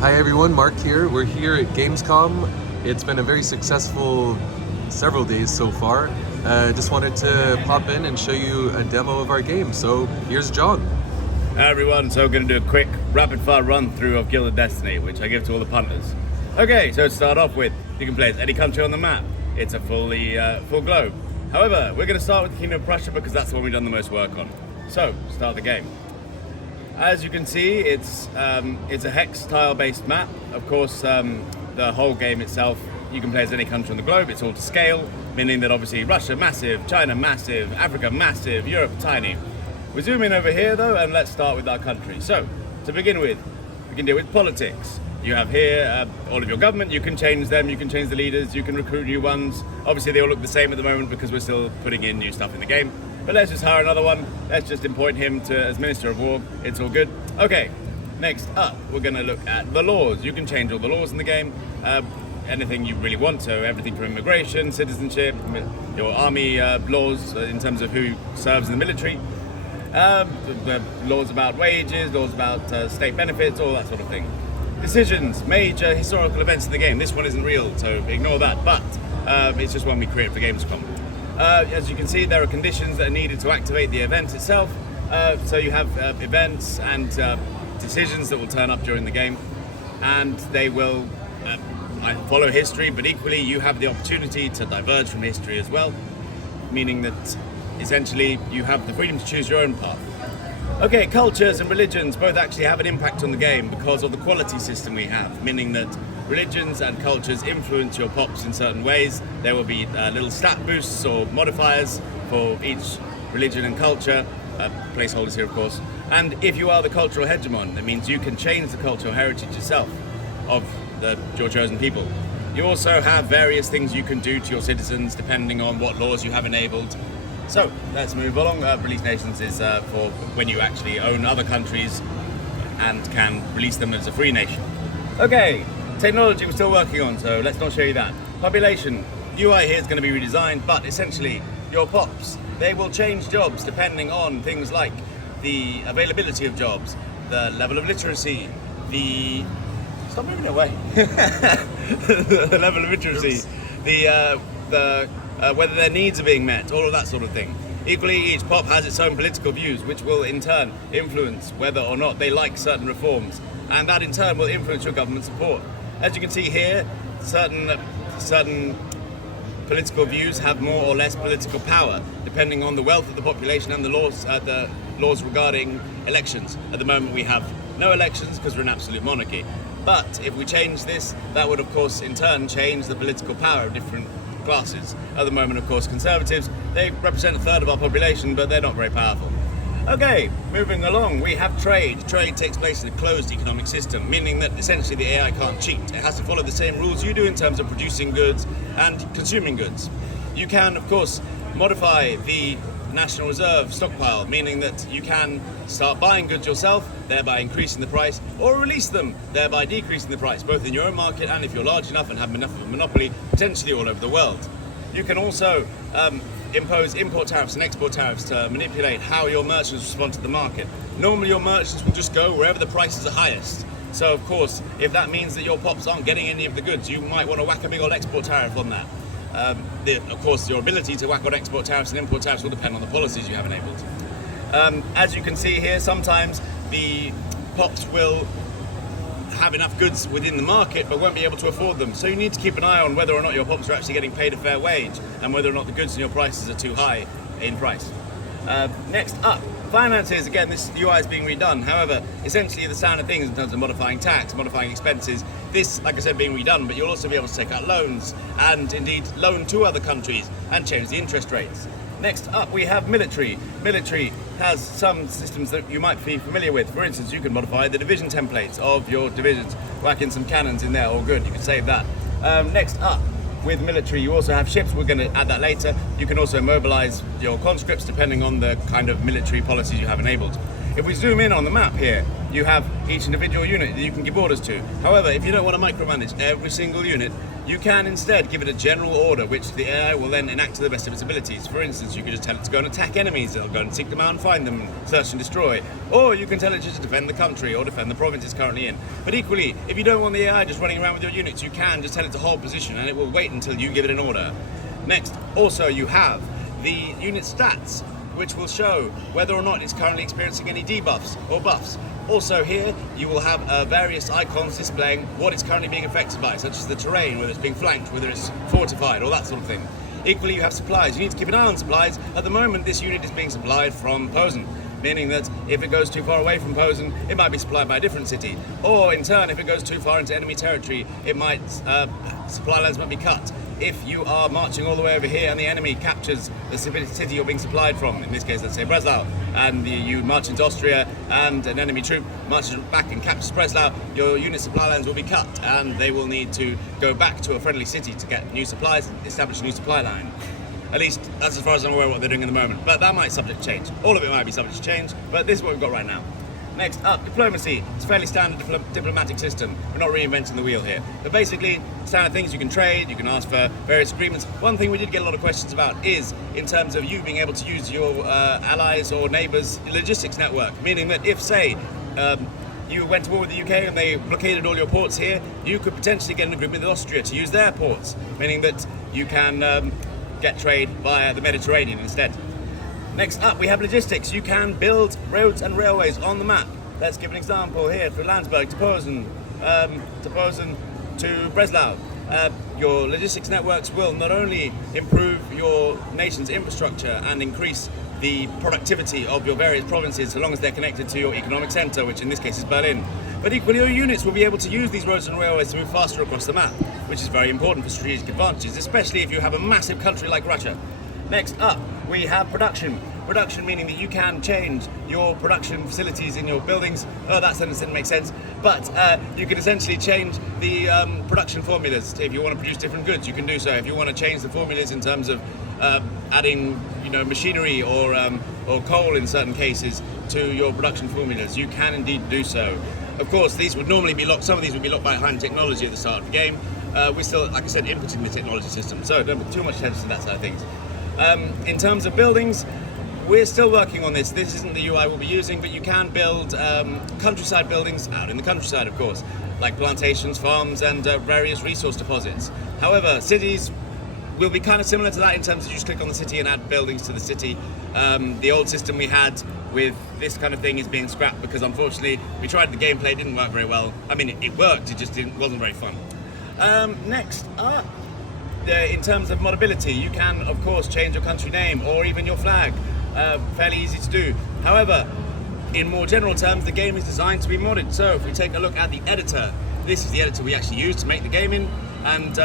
Hi everyone, Mark here. We're here at Gamescom. It's been a very successful several days so far. Just wanted to pop in and show you a demo of our game. So here's John. Hi everyone, so we're going to do a quick rapid fire run through of Gilded Destiny, which I give to all the punters. Okay, so to start off with, you can play as any country on the map. It's a full globe. However, we're going to start with the Kingdom of Prussia because that's the one we've done the most work on. So, start the game. As you can see, it's a hex tile based map. Of course, the whole game itself, you can play as any country on the globe. It's all to scale, meaning that obviously Russia massive, China massive, Africa massive, Europe tiny. We zoom in over here though, and let's start with our country. So, to begin with, we can deal with politics. You have here all of your government. You can change them, you can change the leaders, you can recruit new ones. Obviously they all look the same at the moment because we're still putting in new stuff in the game. But let's just hire another one. Let's just appoint him as Minister of War. It's all good. Okay, next up, we're going to look at the laws. You can change all the laws in the game. Anything you really want to. Everything from immigration, citizenship, your army laws in terms of who serves in the military. The laws about wages, laws about state benefits, all that sort of thing. Decisions, major historical events in the game. This one isn't real, so ignore that. But it's just one we create for Gamescom. As you can see, there are conditions that are needed to activate the event itself. So you have events and decisions that will turn up during the game, and they will follow history, but equally you have the opportunity to diverge from history as well, meaning that essentially you have the freedom to choose your own path. Okay, cultures and religions both actually have an impact on the game because of the quality system we have, meaning that religions and cultures influence your pops in certain ways. There will be little stat boosts or modifiers for each religion and culture, placeholders here of course. And if you are the cultural hegemon, that means you can change the cultural heritage itself of your chosen people. You also have various things you can do to your citizens depending on what laws you have enabled. So let's move along. Release nations is for when you actually own other countries and can release them as a free nation. Okay, technology we're still working on, so let's not show you that. Population, UI here is going to be redesigned, but essentially your pops, they will change jobs depending on things like the availability of jobs, the level of literacy, the... Stop moving away. The level of literacy, whether their needs are being met, all of that sort of thing. Equally, each pop has its own political views, which will in turn influence whether or not they like certain reforms, and that in turn will influence your government support. As you can see here, certain political views have more or less political power, depending on the wealth of the population and the laws regarding elections. At the moment we have no elections because we're an absolute monarchy. But if we change this, that would of course in turn change the political power of different classes. At the moment, of course, conservatives, they represent a third of our population, but they're not very powerful. Okay, moving along, we have trade. Trade takes place in a closed economic system, meaning that essentially the AI can't cheat. It has to follow the same rules you do in terms of producing goods and consuming goods. You can, of course, modify the National Reserve stockpile, meaning that you can start buying goods yourself, thereby increasing the price, or release them, thereby decreasing the price, both in your own market and if you're large enough and have enough of a monopoly, potentially all over the world. You can also impose import tariffs and export tariffs to manipulate how your merchants respond to the market. Normally your merchants will just go wherever the prices are highest. So of course, if that means that your pops aren't getting any of the goods, you might want to whack a big old export tariff on that. Of course, your ability to whack on export tariffs and import tariffs will depend on the policies you have enabled. As you can see here, sometimes the pops will have enough goods within the market but won't be able to afford them. So you need to keep an eye on whether or not your pops are actually getting paid a fair wage and whether or not the goods in your prices are too high in price. Next up, finances. Again, this UI is being redone. However, essentially the sound of things in terms of modifying tax, modifying expenses, this, like I said, being redone, but you'll also be able to take out loans and indeed loan to other countries and change the interest rates. Next up, we have military. Military has some systems that you might be familiar with. For instance, you can modify the division templates of your divisions, whack in some cannons in there, all good, you can save that. Next up, with military, you also have ships. We're going to add that later. You can also mobilize your conscripts depending on the kind of military policies you have enabled. If we zoom in on the map here, you have each individual unit that you can give orders to. However, if you don't want to micromanage every single unit, you can instead give it a general order, which the AI will then enact to the best of its abilities. For instance, you could just tell it to go and attack enemies, it'll go and seek them out and find them, search and destroy. Or you can tell it just to defend the country or defend the province it's currently in. But equally, if you don't want the AI just running around with your units, you can just tell it to hold position and it will wait until you give it an order. Next, also you have the unit stats, which will show whether or not it's currently experiencing any debuffs or buffs. Also here, you will have various icons displaying what it's currently being affected by, such as the terrain, whether it's being flanked, whether it's fortified, all that sort of thing. Equally, you have supplies. You need to keep an eye on supplies. At the moment, this unit is being supplied from Posen, meaning that if it goes too far away from Posen, it might be supplied by a different city. Or in turn, if it goes too far into enemy territory, it might, supply lines might be cut. If you are marching all the way over here and the enemy captures the city you're being supplied from, in this case, let's say Breslau, and you march into Austria and an enemy troop marches back and captures Breslau, your unit supply lines will be cut and they will need to go back to a friendly city to get new supplies and establish a new supply line. At least that's as far as I'm aware of what they're doing at the moment, but that might subject to change. All of it might be subject to change, but this is what we've got right now. Next up, diplomacy. It's a fairly standard diplomatic system. We're not reinventing the wheel here. But basically, standard things you can trade, you can ask for various agreements. One thing we did get a lot of questions about is in terms of you being able to use your allies or neighbours' logistics network. Meaning that if, say, you went to war with the UK and they blockaded all your ports here, you could potentially get an agreement with Austria to use their ports. Meaning that you can get trade via the Mediterranean instead. Next up, we have logistics. You can build roads and railways on the map. Let's give an example here for Landsberg to Posen, to Breslau. Your logistics networks will not only improve your nation's infrastructure and increase the productivity of your various provinces so long as they're connected to your economic centre, which in this case is Berlin, but equally your units will be able to use these roads and railways to move faster across the map, which is very important for strategic advantages, especially if you have a massive country like Russia. Next up, we have production. Production meaning that you can change your production facilities in your buildings. Oh, that sentence didn't make sense. But you can essentially change the production formulas. If you want to produce different goods, you can do so. If you want to change the formulas in terms of adding, machinery or coal in certain cases to your production formulas, you can indeed do so. Of course, these would normally be locked. Some of these would be locked behind technology at the start of the game. We're still, like I said, inputting the technology system, so don't put too much attention to that side of things. In terms of buildings, we're still working on this. This isn't the UI we'll be using, but you can build countryside buildings out in the countryside, of course, like plantations, farms, and various resource deposits. However, cities will be kind of similar to that in terms of you just click on the city and add buildings to the city. The old system we had with this kind of thing is being scrapped because unfortunately we tried the gameplay, it didn't work very well. I mean, it worked, it just wasn't very fun. Next up, in terms of modability, you can of course change your country name or even your flag. Fairly easy to do. However, in more general terms, the game is designed to be modded. So if we take a look at the editor, this is the editor we actually use to make the game in, and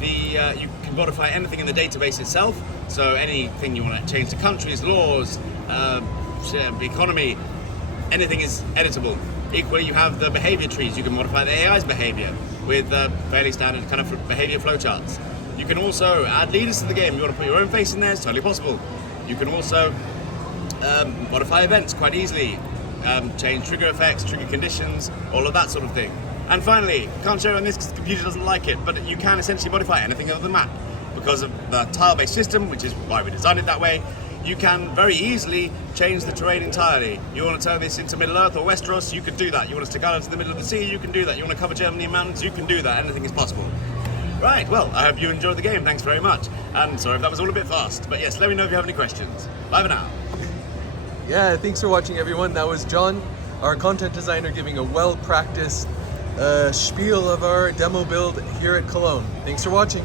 you can modify anything in the database itself. So anything you want to change the countries, laws, economy, anything is editable. Equally, you have the behavior trees. You can modify the AI's behavior with fairly standard kind of behavior flowcharts. You can also add leaders to the game. You want to put your own face in there, it's totally possible. You can also modify events quite easily, change trigger effects, trigger conditions, all of that sort of thing. And finally, can't show on this because the computer doesn't like it, but you can essentially modify anything on the map. Because of the tile-based system, which is why we designed it that way, you can very easily change the terrain entirely. You want to turn this into Middle-earth or Westeros, you could do that. You want to stick out into the middle of the sea, you can do that. You want to cover Germany and mountains, you can do that. Anything is possible. Right, well, I hope you enjoyed the game. Thanks very much. And sorry if that was all a bit fast, but yes, let me know if you have any questions. Bye for now. Yeah, thanks for watching, everyone. That was John, our content designer, giving a well-practiced spiel of our demo build here at Cologne. Thanks for watching.